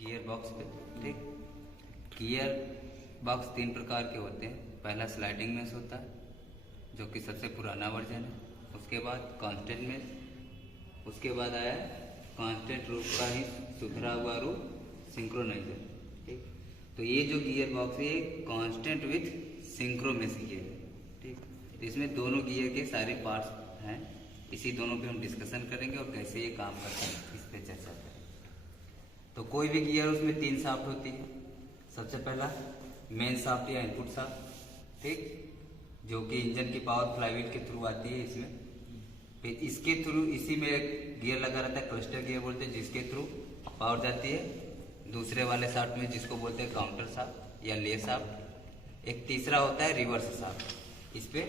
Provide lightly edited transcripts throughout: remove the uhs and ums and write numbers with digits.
Gear box पे। ठीक, gear box तीन प्रकार के होते हैं। पहला स्लाइडिंग मेश होता है जो कि सबसे पुराना वर्जन है। उसके बाद कांस्टेंट मेश, उसके बाद आया कांस्टेंट रूप का ही सुधरा हुआ रूप सिंक्रोनाइजर। ठीक, तो ये जो गियर बॉक्स है ये constant with synchro mesh gear है। ठीक, तो इसमें दोनों गियर के सारे पार्ट्स हैं। इसी दोनों पे हम डिस्कशन करेंगे और कैसे ये काम करते हैं इस पे चर्चा करेंगे। तो कोई भी गियर उसमें तीन शाफ्ट होती है। सबसे पहला मेन शाफ्ट या इनपुट शाफ्ट, ठीक, जो कि इंजन की पावर फ्लाईव्हील के थ्रू आती है इसमें। फिर इसके थ्रू इसी में एक गियर लगा रहता है, क्लस्टर गियर बोलते हैं, जिसके थ्रू पावर जाती है दूसरे वाले शाफ्ट में, जिसको बोलते हैं काउंटर शाफ्ट या ले शाफ्ट। एक तीसरा होता है रिवर्स शाफ्ट, इस पे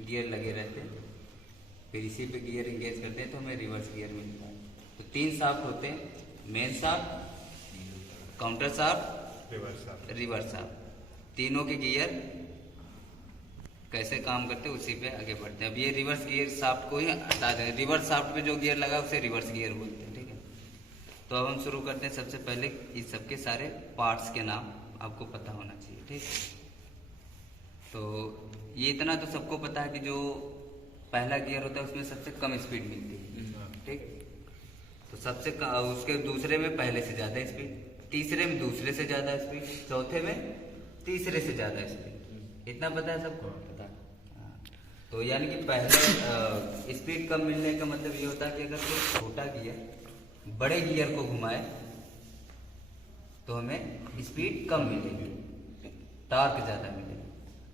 गियर लगे रहते हैं, फिर इसी पे गियर इंगेज करते हैं तो हमें रिवर्स गियर मिलता है। तो तीन शाफ्ट होते हैं, main shaft, counter shaft, reverse shaft. तीनों के गियर कैसे काम करते हैं उसी पे आगे बढ़ते हैं। अब ये रिवर्स गियर शाफ्ट को ही हटा दें। रिवर्स शाफ्ट पे जो गियर लगा उसे रिवर्स गियर बोलते हैं। ठीक है, तो अब हम शुरू करते हैं। सबसे पहले इस सबके सारे पार्ट्स के नाम आपको पता होना चाहिए। ठीक, तो ये इतना तो सबको पता है कि जो पहला गियर होता है उसमें सबसे कम स्पीड मिलती है। ठीक, तो उसके दूसरे में पहले से ज्यादा स्पीड, तीसरे में दूसरे से ज्यादा स्पीड, चौथे में तीसरे से ज्यादा स्पीड। इतना पता है सबको? पता है। तो यानी कि पहले स्पीड कम मिलने का मतलब ये होता है कि अगर कोई छोटा गियर बड़े गियर को घुमाए तो हमें स्पीड कम मिलेगी, टॉर्क ज्यादा मिलेगी।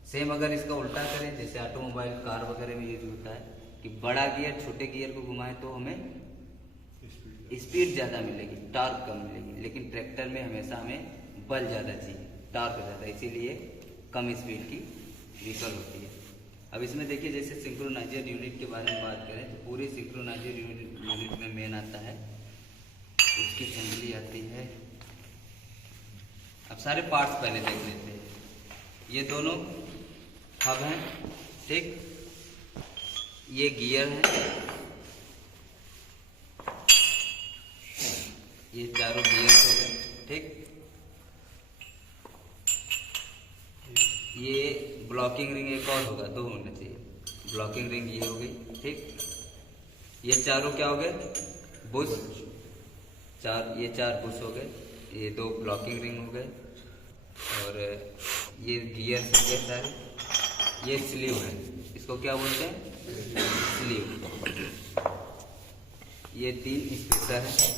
सेम अगर इसका उल्टा करें, जैसे ऑटोमोबाइल कार वगैरह में यूज होता है कि बड़ा गियर छोटे गियर को घुमाए तो हमें स्पीड ज्यादा मिलेगी, टॉर्क कम मिलेगी। लेकिन ट्रैक्टर में हमेशा हमें बल ज्यादा चाहिए, टॉर्क ज्यादा, इसीलिए कम स्पीड की व्हीकल होती है। अब इसमें देखिए, जैसे सिंक्रोनाइजर यूनिट के बारे में बात करें तो पूरे सिंक्रोनाइजर यूनिट में मेन आता है, उसकी असेंबली आती है। अब सारे पार्ट्स पहले देख लेते हैं। ये दोनों हब हैं, ठीक, ये गियर है, ये चारों गियर्स हो गए। ठीक, ये ब्लॉकिंग रिंग एक और होगा, दो होना चाहिए। ब्लॉकिंग रिंग ये हो गई। ठीक, ये चारों क्या हो गए? बुश। ये चार बुश हो गए, ये दो ब्लॉकिंग रिंग हो गए, और ये गियर्स हो गए सारे। ये स्लीव है, इसको क्या बोलते हैं? स्लीव। ये तीन स्पेसर है,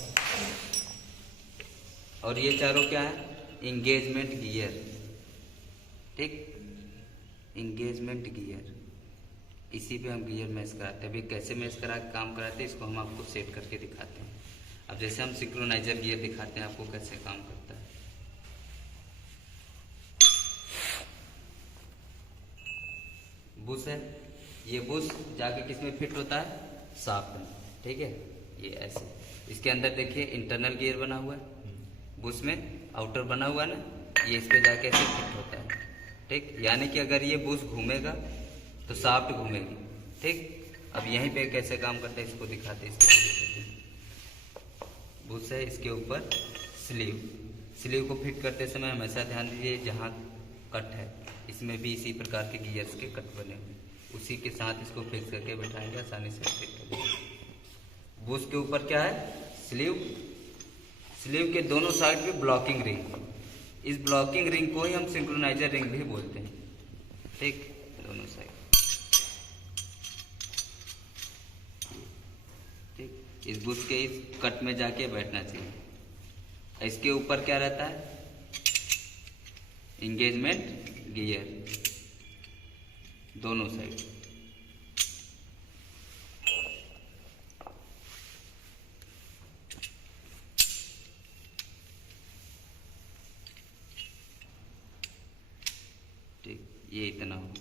और ये चारों क्या है? Engagement gear. ठीक, इंगेजमेंट गियर, इसी पे हम गियर मैच कराते हैं। अभी कैसे मैच करा के काम कराते हैं इसको हम आपको सेट करके दिखाते हैं। अब जैसे हम सिंक्रोनाइजर गियर दिखाते हैं आपको कैसे काम करता है। बुश है, ये बुश जाके किसमें फिट होता है? शाफ्ट में। ठीक है, ये ऐसे, इसके अंदर देखिए इंटरनल गियर बना हुआ है, बुश में आउटर बना हुआ है ना, ये इस पे जाके ऐसे फिट होता है। ठीक, यानी कि अगर ये बुश घूमेगा तो शाफ्ट घूमेगी। ठीक, अब यहीं पे कैसे काम करता है इसको दिखाते हैं। बुश है, इसके ऊपर स्लीव। स्लीव को फिट करते समय हमेशा ध्यान दीजिए जहाँ कट है इसमें भी इसी प्रकार के गियर्स के कट बने हुए, उसी के साथ इसको फिक्स करके बैठाएंगे, आसानी से फिट हो जाएगा। बुश के ऊपर क्या है? स्लीव। स्लीव के दोनों साइड पे ब्लॉकिंग रिंग, इस ब्लॉकिंग रिंग को ही हम सिंक्रोनाइजर रिंग भी बोलते हैं। ठीक, दोनों साइड। ठीक, इस बुश के इस कट में जाके बैठना चाहिए। इसके ऊपर क्या रहता है? इंगेजमेंट गियर, दोनों साइड। ठीक, ये इतना हो।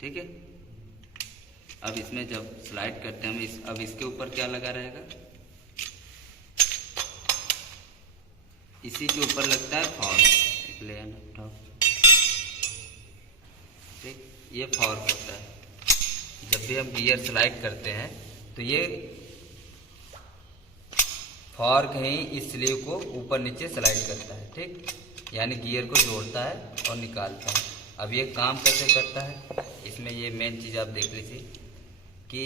ठीक है, अब इसमें जब स्लाइड करते हैं हम अब इसके ऊपर क्या लगा रहेगा? इसी के ऊपर लगता है फॉर्क, एक लेयर टॉप। ठीक, ये फॉर्क होता है। जब भी हम गियर स्लाइड करते हैं तो ये फॉर्क ही इस स्लीव को ऊपर नीचे स्लाइड करता है, ठीक, यानी गियर को जोड़ता है और निकालता है। अब ये काम कैसे करता है, इसमें ये मेन चीज़ आप देख लीजिए कि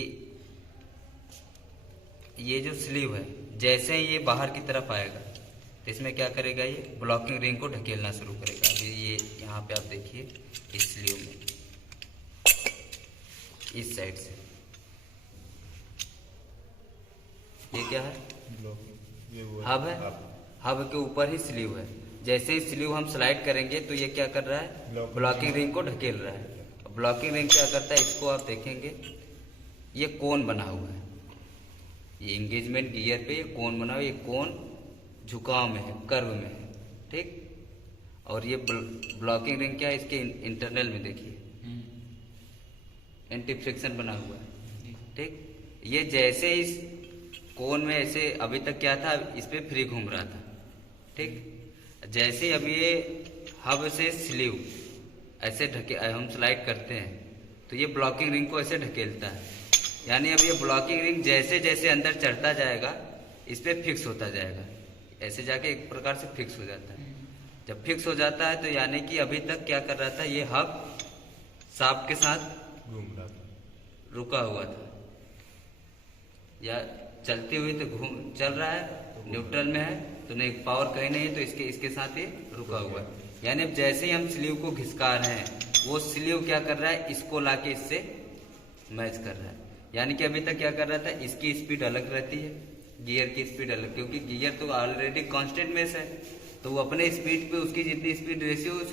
ये जो स्लीव है जैसे ही ये बाहर की तरफ आएगा तो इसमें क्या करेगा, ये ब्लॉकिंग रिंग को ढकेलना शुरू करेगा। अभी ये यहाँ पे आप देखिए इस स्लीव में इस साइड से ये क्या है, हब है, हब के ऊपर ही स्लीव है। जैसे ही स्लीव हम स्लाइड करेंगे तो ये क्या कर रहा है, ब्लॉकिंग रिंग को ढकेल रहा है। ब्लॉकिंग रिंग क्या करता है, इसको आप देखेंगे ये कोन बना हुआ है, ये एंगेजमेंट गियर पे ये कोन बना हुआ है, ये कोन झुकाव में है, कर्व में है, ठीक। और ये ब्लॉकिंग रिंग क्या है, इसके इंटरनल में देखिए एंटी फ्रिक्शन बना हुआ है, ठीक। ये जैसे इस कोन में ऐसे अभी तक क्या था, इस पे फ्री घूम रहा था, ठीक। जैसे अब ये हब से स्लीव ऐसे हम स्लाइड करते हैं तो ये ब्लॉकिंग रिंग को ऐसे ढकेलता है, यानी अब ये ब्लॉकिंग रिंग जैसे जैसे अंदर चढ़ता जाएगा इस पे फिक्स होता जाएगा, ऐसे जाके एक प्रकार से फिक्स हो जाता है। जब फिक्स हो जाता है तो यानी कि अभी तक क्या कर रहा था, ये हब शाफ्ट के साथ घूम रहा था, रुका हुआ था, या चलती हुई तो चल रहा है, न्यूट्रल में है तो नहीं, पावर कहीं नहीं है तो इसके साथ ये रुका हुआ है। यानी अब जैसे ही हम स्लीव को घिसका रहे हैं वो स्लीव क्या कर रहा है, इसको लाके इससे मैच कर रहा है। यानी कि अभी तक क्या कर रहा था, इसकी स्पीड अलग रहती है, गियर की स्पीड अलग, क्योंकि गियर तो ऑलरेडी कांस्टेंट में है तो वो अपने स्पीड पे उसकी जितनी स्पीड रेशियो उस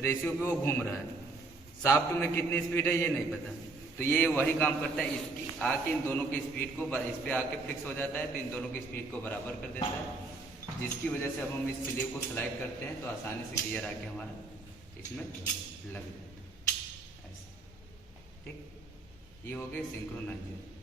रेशियो पे वो घूम रहा है। शाफ्ट में कितनी स्पीड है ये नहीं पता, तो ये वही काम करता है, इसकी आके इन दोनों की स्पीड को इस पे आके फिक्स हो जाता है तो इन दोनों की स्पीड को बराबर कर देता है, जिसकी वजह से अब हम इस स्लीव को स्लाइड करते हैं तो आसानी से गियर आके हमारा इसमें लग जाता है ऐसे, ठीक। ये हो गए सिंक्रोनाइजर।